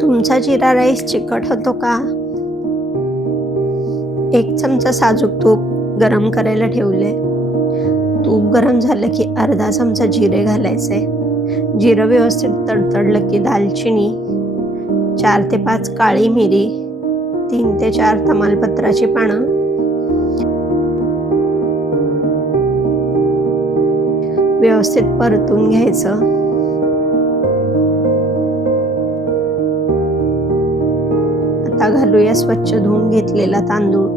तुमचा जिरा राईस चिकट होतो का? एक चमचा साजूक तूप गरम करायला ठेवले. तूप गरम झालं की अर्धा चमचा जिरे घालायचे. जिरं व्यवस्थित तडतडलं की दालचिनी, 4 ते 5 काळी मिरी, 3 ते 4 तमालपत्राची पानं, व्यवस्थित परतून घ्यायचं. आता घालूया स्वच्छ धुवून घेतलेला तांदूळ.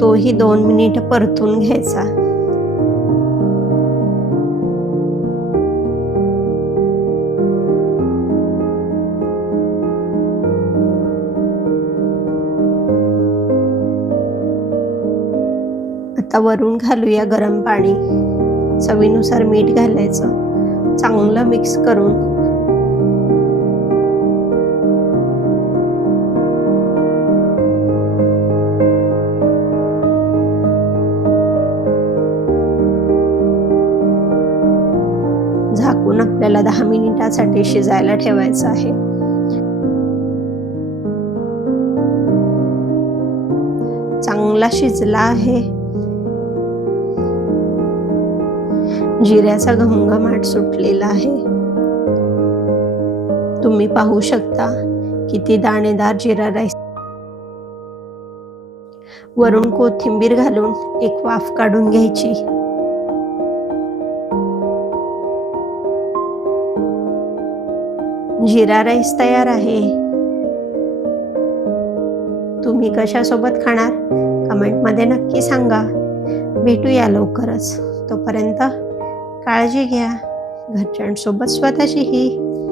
तोही 2 मिनिटं परतून घ्यायचा. आता वरून घालूया गरम पाणी. चवीनुसार मीठ घालायचं. चांगलं मिक्स करून झाकून आपल्याला 10 मिनिटासाठी शिजायला ठेवायचं आहे. चांगला शिजला आहे. जिऱ्याचा घमघमाट सुटलेला आहे. तुम्ही पाहू शकता किती दाणेदार जिरा राईस. वरून कोथिंबीर घालून एक वाफ काढून घ्यायची. जिरा राईस तयार आहे. तुम्ही कशासोबत खाणार? कमेंटमध्ये नक्की सांगा. भेटूया लवकरच. तोपर्यंत काळजी घ्या, घरच्यांसोबत स्वतःचीही.